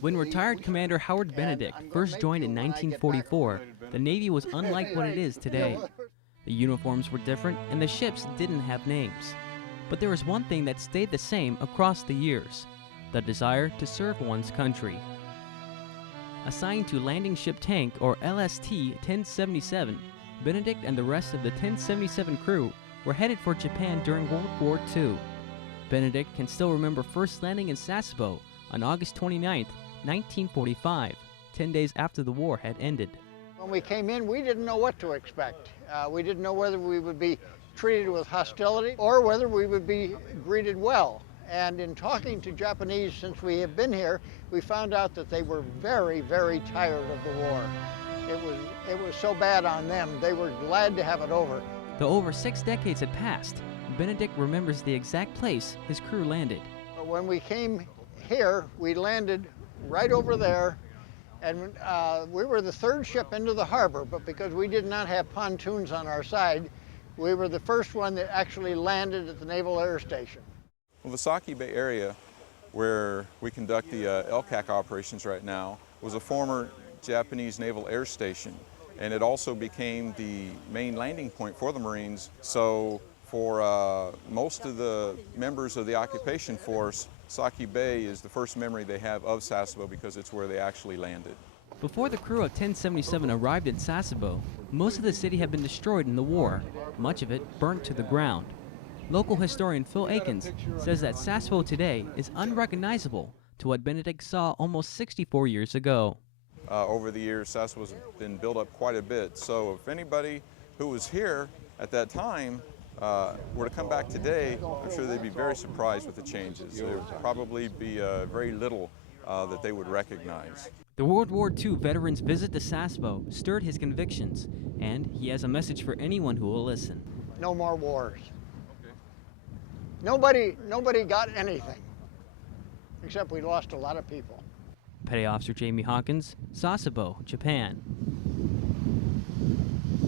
When retired Commander Howard Benedict first joined in 1944, the Navy was unlike what it is today. The uniforms were different and the ships didn't have names. But there was one thing that stayed the same across the years: the desire to serve one's country. Assigned to Landing Ship Tank, or LST-1077, Benedict and the rest of the 1077 crew were headed for Japan during World War II. Benedict can still remember first landing in Sasebo on August 29, 1945, 10 days after the war had ended. When we came in, we didn't know what to expect. We didn't know whether we would be treated with hostility or whether we would be greeted well. And in talking to Japanese since we have been here, we found out that they were very, very tired of the war. It was so bad on them. They were glad to have it over. Though over 6 decades had passed, Benedict remembers the exact place his crew landed. When we came here, we landed right over there, and we were the third ship into the harbor, but because we did not have pontoons on our side, we were the first one that actually landed at the Naval Air Station. Well, the Sasebo area, where we conduct the LCAC operations right now, was a former Japanese Naval Air Station, and it also became the main landing point for the Marines. So for most of the members of the occupation force, Sasebo is the first memory they have of Sasebo because it's where they actually landed. Before the crew of 1077 arrived at Sasebo, most of the city had been destroyed in the war, much of it burnt to the ground. Local historian Phil Akins says that Sasebo today is unrecognizable to what Benedict saw almost 64 years ago. Over the years, Sasebo's been built up quite a bit, so if anybody who was here at that time were to come back today, I'm sure they'd be very surprised with the changes. There would probably be very little that they would recognize. The World War II veteran's visit to Sasebo stirred his convictions, and he has a message for anyone who will listen. No more wars. Nobody got anything, except we lost a lot of people. Petty Officer Jamie Hawkins, Sasebo, Japan.